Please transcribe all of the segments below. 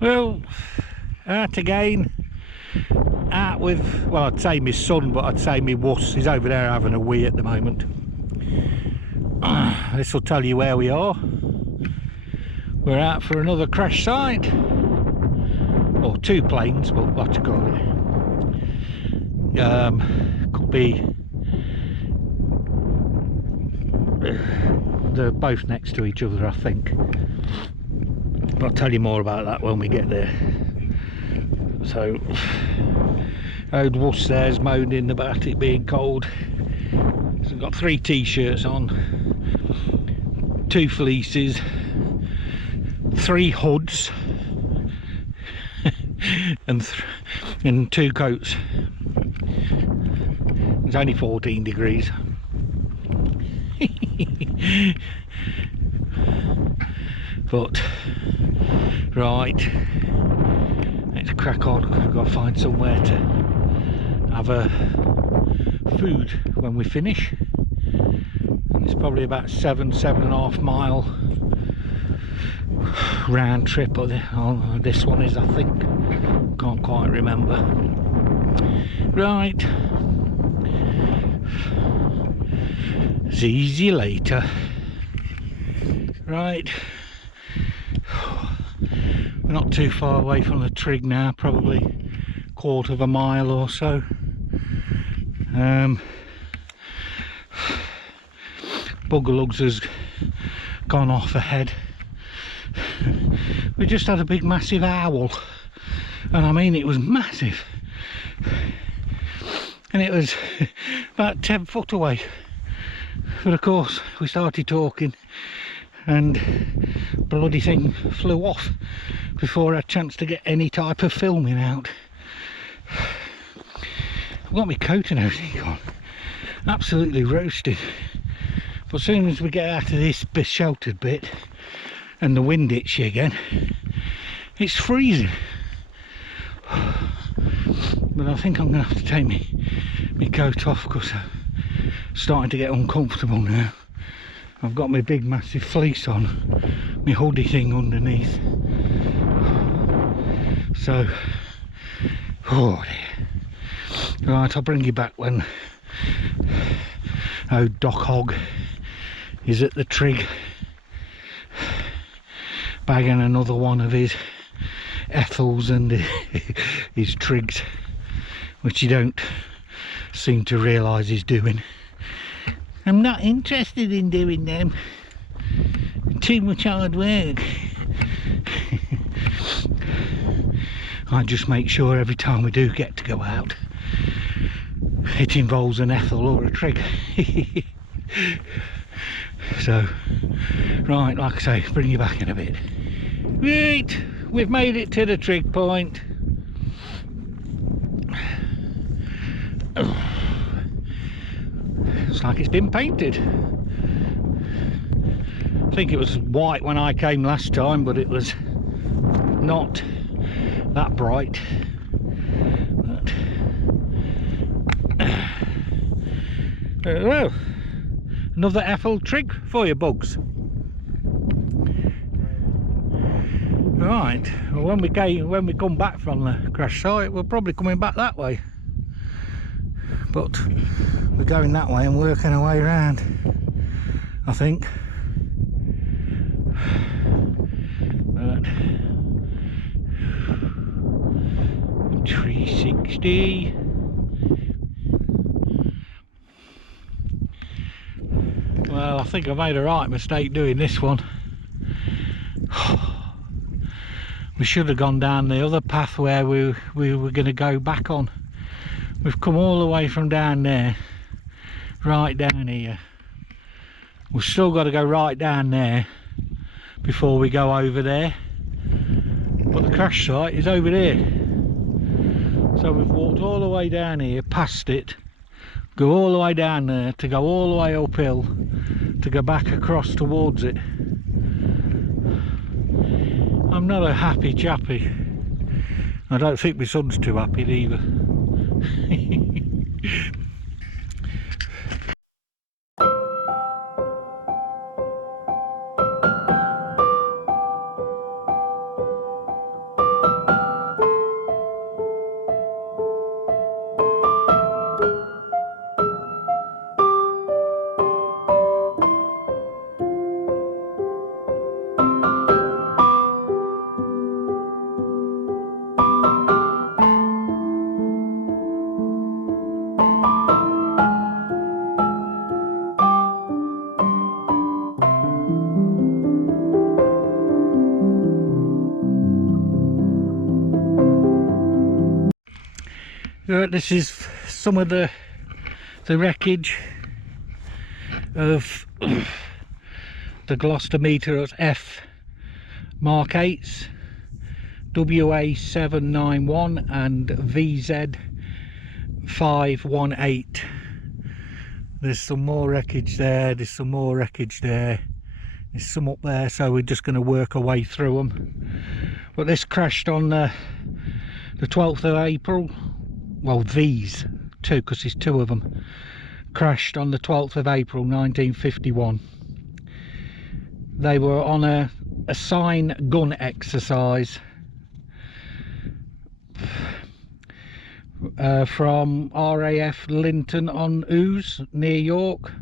Well, out again. Out with, well, I'd say my son, but I'd say my wuss. He's over there having a wee at the moment. This will tell you where we are. We're out for another crash site. Or two planes, but what to call it. Could be. They're both next to each other, I think. But I'll tell you more about that when we get there. So, old wuss there's moaning about it being cold. So I've got 3 t-shirts on, 2 fleeces, 3 hoods, and 2 coats. It's only 14 degrees. But right, let's crack on. We've got to find somewhere to have a food when we finish. And it's probably about 7.5 mile round trip, or this one is, I think. Can't quite remember. Right, see you later. Right, we're not too far away from the trig now, probably 1/4 mile or so. Buggerlugs has gone off ahead. We just had a big massive owl, and I mean it was massive, and it was about 10 foot away. But of course we started talking and bloody thing flew off before I had a chance to get any type of filming out. I've got my coat and everything on, absolutely roasted. But as soon as we get out of this sheltered bit and the wind hits you again, it's freezing. But I think I'm going to have to take my coat off because I'm starting to get uncomfortable now. I've got my big massive fleece on, my hoodie thing underneath. So, oh dear. Right, I'll bring you back when old Doc Hogg is at the trig, bagging another one of his Ethels and his trigs, which you don't seem to realise he's doing. I'm not interested in doing them. Too much hard work. I just make sure every time we do get to go out, it involves an Ethel or a trig. So, right, like I say, bring you back in a bit. Right, we've made it to the trig point. Looks like it's been painted. I think it was white when I came last time, but it was not that bright. But, well, another Ethel trig for you bugs. Right, well, when we come back from the crash site, we're probably coming back that way. But we're going that way and working our way around, I think. But 360. Well, I think I made a right mistake doing this one. We should have gone down the other path where we were going to go back on. We've come all the way from down there, right down here. We've still got to go right down there before we go over there. But the crash site is over there. So we've walked all the way down here, past it, go all the way down there, to go all the way uphill, to go back across towards it. I'm not a happy chappy. I don't think my son's too happy either. Right, this is some of the wreckage of the Gloster meteors F Mark 8s, wa791 and vz518. There's some more wreckage there, there's some more wreckage there, there's some up there, so we're just going to work our way through them. But this crashed on the 12th of April. Well, these two, because there's two of them, crashed on the 12th of April 1951. They were on a sign gun exercise from RAF Linton on Ouse near York.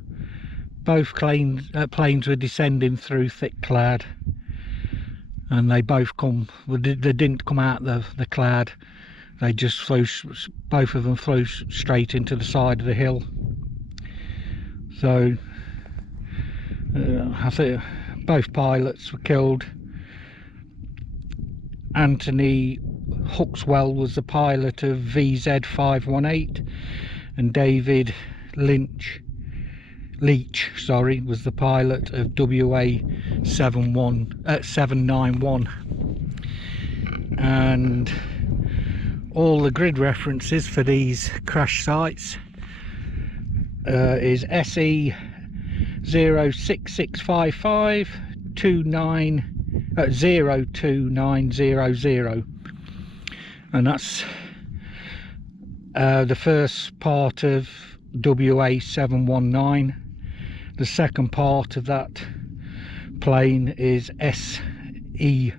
Both planes were descending through thick cloud, and they both they didn't come out the cloud. They just flew, both of them flew straight into the side of the hill. So I think both pilots were killed. Anthony Huxwell was the pilot of vz518, and David Leach was the pilot of wa791. And all the grid references for these crash sites is SE 06655 02900, and that's the first part of wa719. The second part of that plane is SE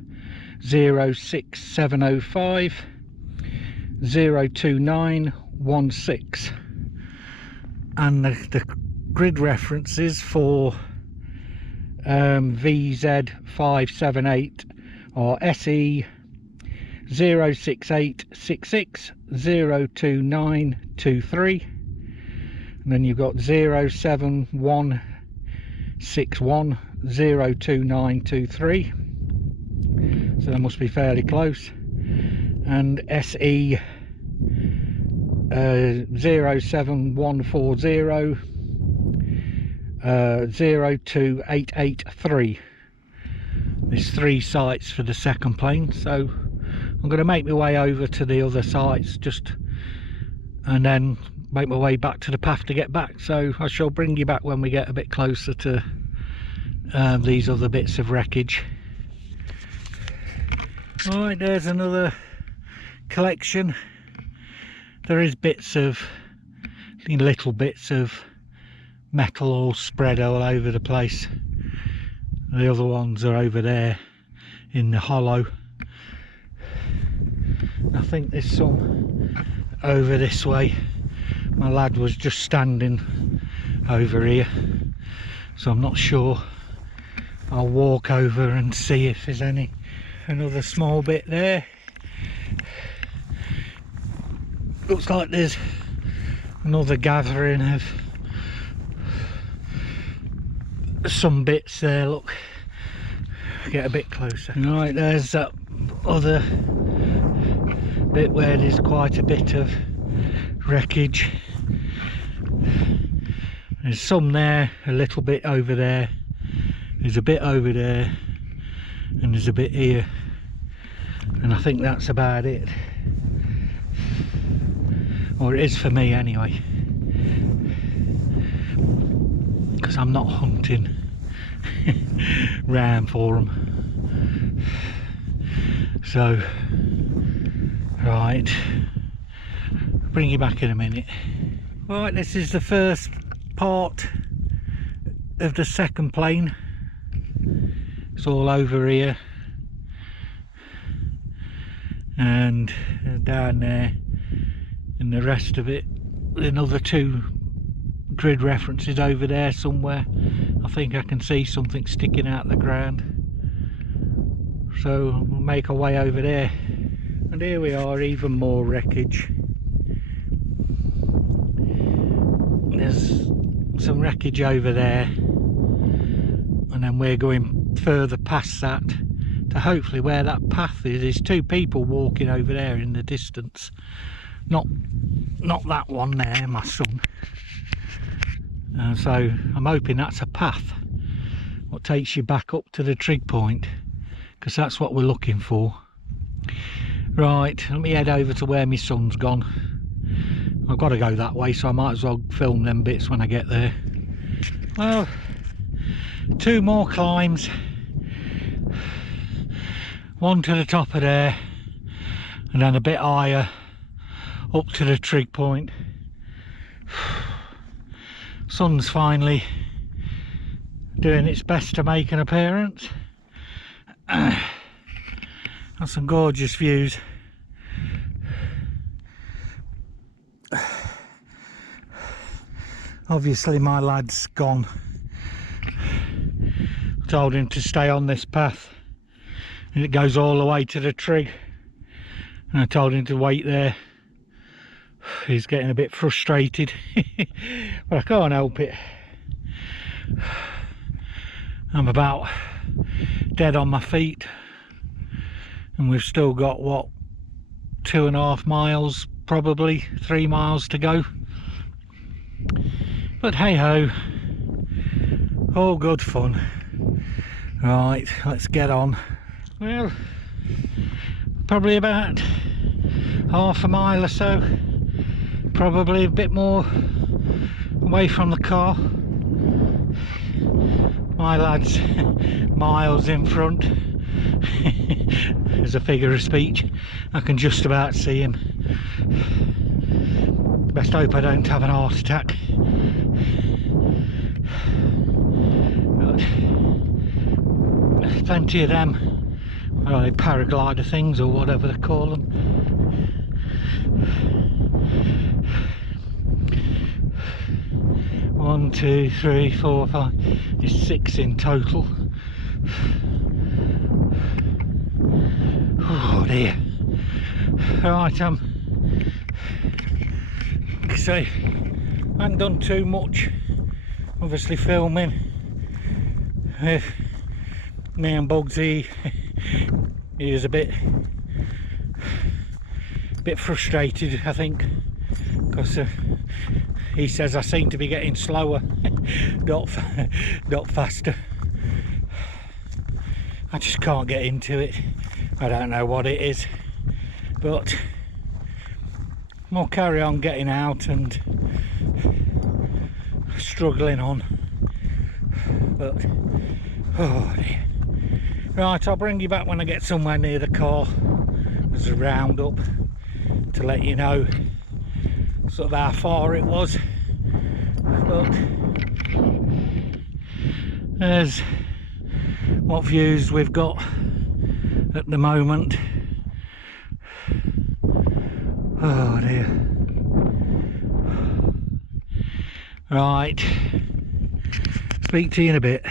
06705 02916, and the grid references for vz518 are SE 06866 02923, and then you've got 07161 02923, so that must be fairly close, and SE 07140 02883. There's 3 sites for the second plane, so I'm going to make my way over to the other sites and then make my way back to the path to get back. So I shall bring you back when we get a bit closer to these other bits of wreckage. Right, there's another collection. There is little bits of metal all spread all over the place. The other ones are over there in the hollow. I think there's some over this way. My lad was just standing over here, so I'm not sure. I'll walk over and see if there's any. Another small bit there. Looks like there's another gathering of some bits there. Look, get a bit closer. Right, there's that other bit where there's quite a bit of wreckage. There's some there, a little bit over there, there's a bit over there, and there's a bit here, and I think that's about it, or it is for me anyway, because I'm not hunting round for them. So right, bring you back in a minute. Right, this is the first part of the second plane. It's all over here and down there, and the rest of it, another 2 grid references over there somewhere. I think I can see something sticking out the ground, so we'll make our way over there. And here we are, even more wreckage. There's some wreckage over there, and then we're going further past that to hopefully where that path is. There's 2 people walking over there in the distance, not that one there, my son. So I'm hoping that's a path what takes you back up to the trig point, because that's what we're looking for. Right, let me head over to where my son's gone. I've got to go that way, so I might as well film them bits when I get there. Well, 2 more climbs, one to the top of there and then a bit higher up to the trig point. Sun's finally doing its best to make an appearance. That's some gorgeous views. Obviously my lad's gone. I told him to stay on this path and it goes all the way to the trig, and I told him to wait there. He's getting a bit frustrated but I can't help it. I'm about dead on my feet and we've still got, what, 2.5 miles, probably 3 miles to go. But hey ho, all good fun. Right, let's get on. Well, probably about half a mile or so, probably a bit more away from the car. My lad's miles in front. As a figure of speech, I can just about see him. Best hope I don't have an heart attack. But plenty of them, well, paraglider things or whatever they call them. One, 2, 3, 4, 5. There's 6 in total. Oh dear. Right, so I haven't done too much, obviously filming. Me and Bugsy, he was a bit frustrated, I think, because he says I seem to be getting slower, not faster. I just can't get into it. I don't know what it is, but we'll carry on getting out and struggling on. But oh dear. Right, I'll bring you back when I get somewhere near the car. There's a roundup to let you know sort of how far it was. But there's what views we've got at the moment. Oh dear. Right, speak to you in a bit.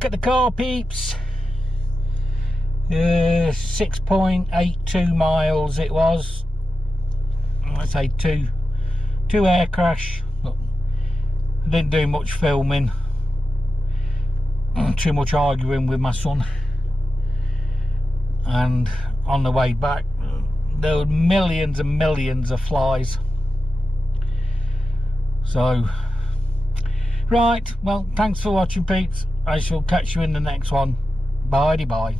back at the car, peeps. 6.82 miles it was. Let's say two air crash. I didn't do much filming, too much arguing with my son, and on the way back there were millions and millions of flies. So right, well, thanks for watching, peeps. I shall catch you in the next one. Bye bye.